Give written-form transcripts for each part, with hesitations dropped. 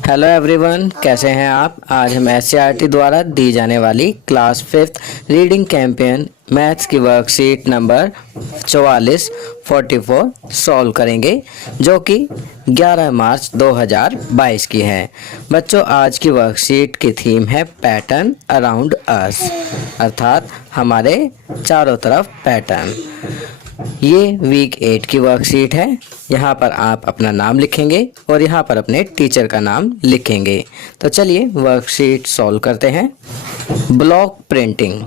Hello everyone, कैसे हैं आप। आज हम एससीईआरटी द्वारा दी जाने वाली class 5th reading campaign maths की वर्कशीट नंबर 44 सॉल्व करेंगे, जो कि 11 मार्च 2022 की है। बच्चों, आज की वर्कशीट की थीम है पैटर्न अराउंड अस, अर्थात हमारे चारों तरफ पैटर्न। ये वीक 8 की वर्कशीट है। यहाँ पर आप अपना नाम लिखेंगे और यहाँ पर अपने टीचर का नाम लिखेंगे। तो चलिए वर्कशीट सॉल्व करते हैं। Block printing.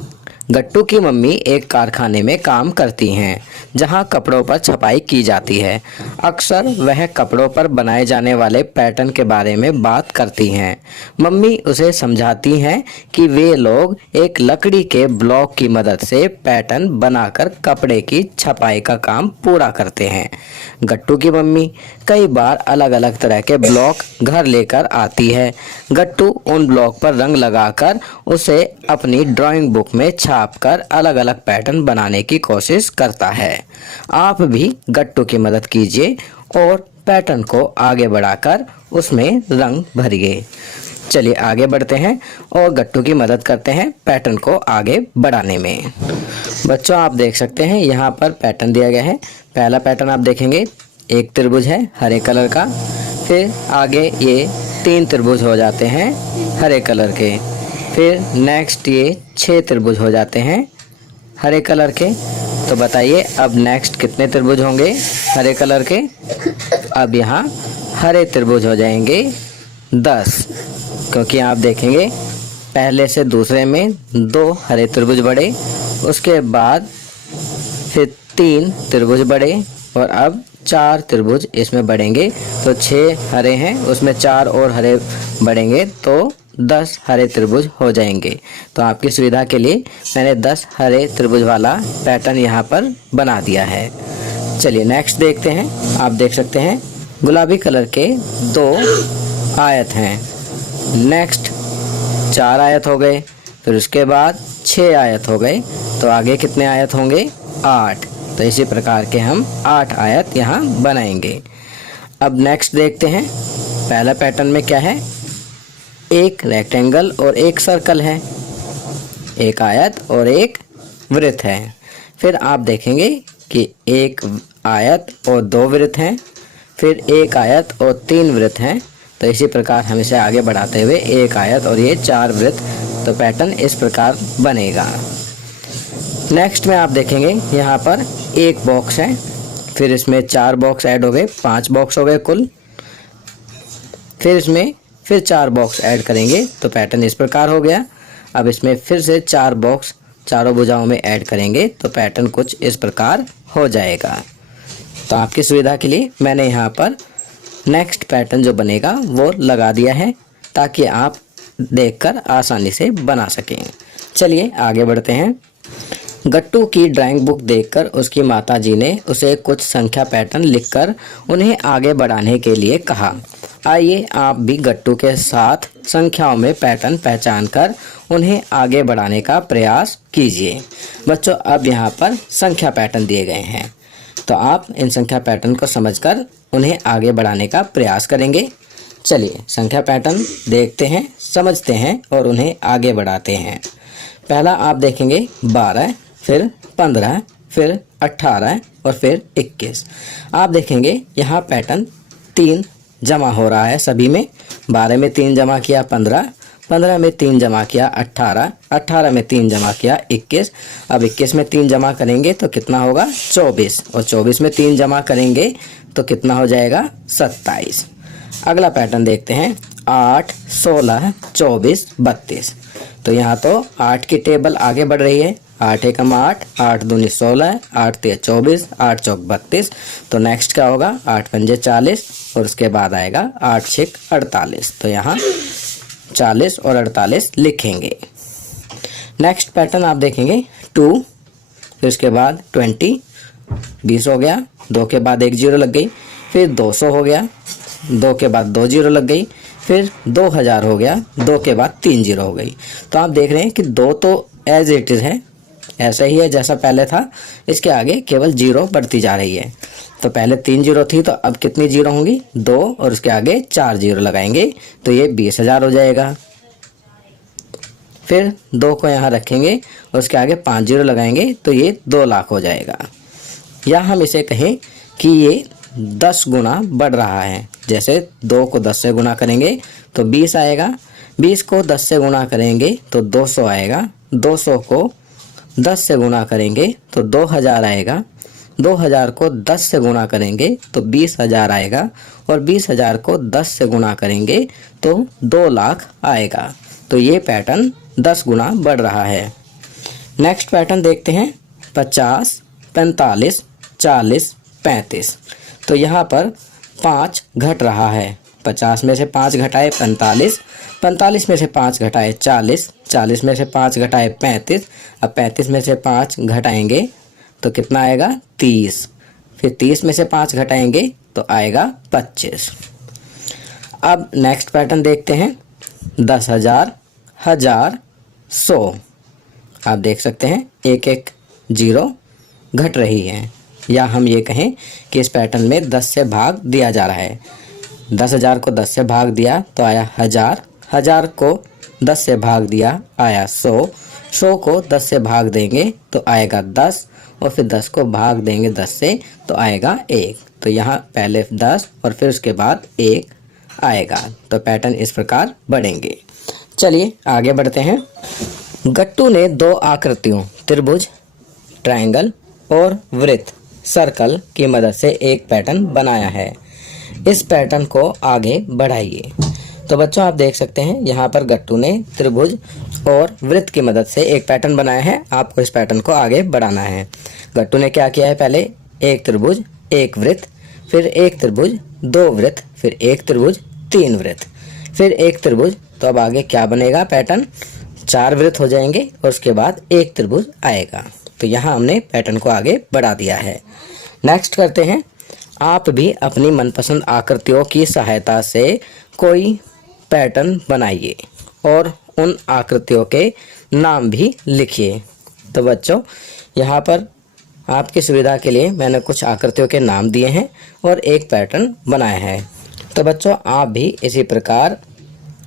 गट्टू की मम्मी एक कारखाने में काम करती हैं, जहां कपड़ों पर छपाई की जाती है। अक्सर वह कपड़ों पर बनाए जाने वाले पैटर्न के बारे में बात करती हैं। मम्मी उसे समझाती हैं कि वे लोग एक लकड़ी के ब्लॉक की मदद से पैटर्न बनाकर कपड़े की छपाई का काम पूरा करते हैं। गट्टू की मम्मी कई बार अलग अलग तरह के ब्लॉक घर लेकर आती है। गट्टू उन ब्लॉक पर रंग लगाकर उसे अपनी ड्राइंग बुक में छापकर अलग अलग पैटर्न बनाने की कोशिश करता है। आप भी गट्टू की मदद कीजिए और पैटर्न को आगे बढ़ाकर उसमें रंग भरिए। चलिए आगे बढ़ते हैं और गट्टू की मदद करते हैं पैटर्न को आगे बढ़ाने में। बच्चों, आप देख सकते हैं यहाँ पर पैटर्न दिया गया है। पहला पैटर्न आप देखेंगे, एक त्रिभुज है हरे कलर का, फिर आगे ये 3 त्रिभुज हो जाते हैं हरे कलर के, फिर नेक्स्ट ये 6 त्रिभुज हो जाते हैं हरे कलर के। तो बताइए अब नेक्स्ट कितने त्रिभुज होंगे हरे कलर के। अब यहाँ हरे त्रिभुज हो जाएंगे 10, क्योंकि आप देखेंगे पहले से दूसरे में 2 हरे त्रिभुज बढ़े, उसके बाद फिर 3 त्रिभुज बढ़े और अब 4 त्रिभुज इसमें बढ़ेंगे। तो 6 हरे हैं, उसमें 4 और हरे बढ़ेंगे तो 10 हरे त्रिभुज हो जाएंगे। तो आपकी सुविधा के लिए मैंने 10 हरे त्रिभुज वाला पैटर्न यहाँ पर बना दिया है। चलिए नेक्स्ट देखते हैं। आप देख सकते हैं गुलाबी कलर के 2 आयत हैं। नेक्स्ट 4 आयत हो गए, फिर उसके बाद 6 आयत हो गए, तो आगे कितने आयत होंगे 8। तो इसी प्रकार के हम 8 आयत यहाँ बनाएंगे। अब नेक्स्ट देखते हैं। पहला पैटर्न में क्या है, एक रेक्टेंगल और एक सर्कल है, एक आयत और एक वृत्त है। फिर आप देखेंगे कि एक आयत और 2 वृत्त हैं, फिर एक आयत और 3 वृत्त हैं। तो इसी प्रकार हम इसे आगे बढ़ाते हुए एक आयत और ये 4 वृत्त, तो पैटर्न इस प्रकार बनेगा। नेक्स्ट में आप देखेंगे यहाँ पर एक बॉक्स है, फिर इसमें 4 बॉक्स ऐड हो गए, 5 बॉक्स हो गए कुल। फिर इसमें फिर 4 बॉक्स ऐड करेंगे तो पैटर्न इस प्रकार हो गया। अब इसमें फिर से 4 बॉक्स चारों भुजाओं में ऐड करेंगे तो पैटर्न कुछ इस प्रकार हो जाएगा। तो आपकी सुविधा के लिए मैंने यहाँ पर नेक्स्ट पैटर्न जो बनेगा वो लगा दिया है, ताकि आप देखकर आसानी से बना सकें। चलिए आगे बढ़ते हैं। गट्टू की ड्राइंग बुक देखकर उसकी माताजी ने उसे कुछ संख्या पैटर्न लिखकर उन्हें आगे बढ़ाने के लिए कहा। आइए आप भी गट्टू के साथ संख्याओं में पैटर्न पहचान कर उन्हें आगे बढ़ाने का प्रयास कीजिए। बच्चों, अब यहाँ पर संख्या पैटर्न दिए गए हैं, तो आप इन संख्या पैटर्न को समझकर उन्हें आगे बढ़ाने का प्रयास करेंगे। चलिए संख्या पैटर्न देखते हैं, समझते हैं और उन्हें आगे बढ़ाते हैं। पहला आप देखेंगे 12, फिर 15, फिर 18 और फिर 21। आप देखेंगे यहाँ पैटर्न 3 जमा हो रहा है सभी में। 12 में 3 जमा किया 15, 15 में 3 जमा किया 18, 18 में 3 जमा किया 21। अब 21 में 3 जमा करेंगे तो कितना होगा 24, और 24 में 3 जमा करेंगे तो कितना हो जाएगा 27। अगला पैटर्न देखते हैं 8, 16, 24, 32। तो यहाँ तो 8 की टेबल आगे बढ़ रही है। 8 एकम 8, 8 दूनी 16, 8 तिया 24, 8 चौक 32। तो नेक्स्ट क्या होगा 8 पंजे 40 और उसके बाद आएगा 8 छिक 48। तो यहाँ 40 और 48 लिखेंगे। नेक्स्ट पैटर्न आप देखेंगे 2, फिर उसके बाद 20, 20 हो गया, 2 के बाद 1 जीरो लग गई, फिर 200 हो गया, 2 के बाद 2 जीरो लग गई, फिर 2000 हो गया, 2 के बाद 3 जीरो हो गई। तो आप देख रहे हैं कि 2 तो एज इट इज़ है, ऐसा ही है जैसा पहले था, इसके आगे केवल जीरो बढ़ती जा रही है। तो पहले 3 जीरो थी, तो अब कितनी जीरो होंगी? 2, और उसके आगे 4 जीरो लगाएंगे तो ये 20,000 हो जाएगा। फिर 2 को यहाँ रखेंगे और उसके आगे 5 जीरो लगाएंगे तो ये 2 लाख हो जाएगा। या हम इसे कहें कि ये 10 गुना बढ़ रहा है। जैसे 2 को 10 से गुना करेंगे तो 20 आएगा, 20 को 10 से गुना करेंगे तो 200 आएगा, 200 को 10 से गुना करेंगे तो 2000 आएगा, 2000 को 10 से गुना करेंगे तो 20,000 आएगा, और 20,000 को 10 से गुना करेंगे तो 2 लाख आएगा। तो ये पैटर्न 10 गुना बढ़ रहा है। नेक्स्ट पैटर्न देखते हैं 50, 45, 40, 35। तो यहाँ पर 5 घट रहा है। 50 में से 5 घटाए 45, 45 में से 5 घटाए 40, 40 में से 5 घटाए 35। अब 35 में से 5 घटाएंगे तो कितना आएगा? 30। फिर 30 में से 5 घटाएंगे तो आएगा 25। अब नेक्स्ट पैटर्न देखते हैं 10,000, 1000, 100। आप देख सकते हैं एक एक जीरो घट रही है। या हम ये कहें कि इस पैटर्न में 10 से भाग दिया जा रहा है। 10,000 को 10 से भाग दिया तो आया 1000, 1000 को 10 से भाग दिया आया 100, 100 को 10 से भाग देंगे तो आएगा 10, और फिर 10 को भाग देंगे 10 से तो आएगा 1। तो यहाँ पहले 10 और फिर उसके बाद 1 आएगा। तो पैटर्न इस प्रकार बढ़ेंगे। चलिए आगे बढ़ते हैं। गट्टू ने 2 आकृतियों त्रिभुज, ट्रायंगल और वृत्त, सर्कल की मदद से एक पैटर्न बनाया है। इस पैटर्न को आगे बढ़ाइए। तो बच्चों आप देख सकते हैं यहाँ पर गट्टू ने त्रिभुज और वृत्त की मदद से एक पैटर्न बनाया है। आपको इस पैटर्न को आगे बढ़ाना है। गट्टू ने क्या किया है? पहले एक त्रिभुज, एक वृत्त, फिर एक त्रिभुज, 2 वृत्त, फिर एक त्रिभुज, 3 वृत्त, फिर एक त्रिभुज। तो अब आगे क्या बनेगा? पैटर्न 4 वृत्त हो जाएंगे और उसके बाद एक त्रिभुज आएगा। तो यहाँ हमने पैटर्न को आगे बढ़ा दिया है। नेक्स्ट करते हैं। आप भी अपनी मनपसंद आकृतियों की सहायता से कोई पैटर्न बनाइए और उन आकृतियों के नाम भी लिखिए। तो बच्चों यहाँ पर आपकी सुविधा के लिए मैंने कुछ आकृतियों के नाम दिए हैं और एक पैटर्न बनाया है। तो बच्चों आप भी इसी प्रकार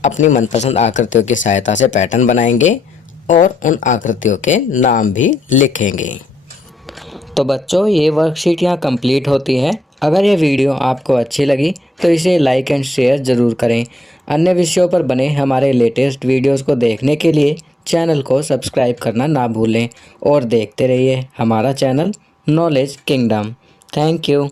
अपनी मनपसंद आकृतियों की सहायता से पैटर्न बनाएंगे और उन आकृतियों के नाम भी लिखेंगे। तो बच्चों ये वर्कशीट यहाँ कंप्लीट होती है। अगर ये वीडियो आपको अच्छी लगी तो इसे लाइक एंड शेयर ज़रूर करें। अन्य विषयों पर बने हमारे लेटेस्ट वीडियोस को देखने के लिए चैनल को सब्सक्राइब करना ना भूलें और देखते रहिए हमारा channel knowledge kingdom. Thank you.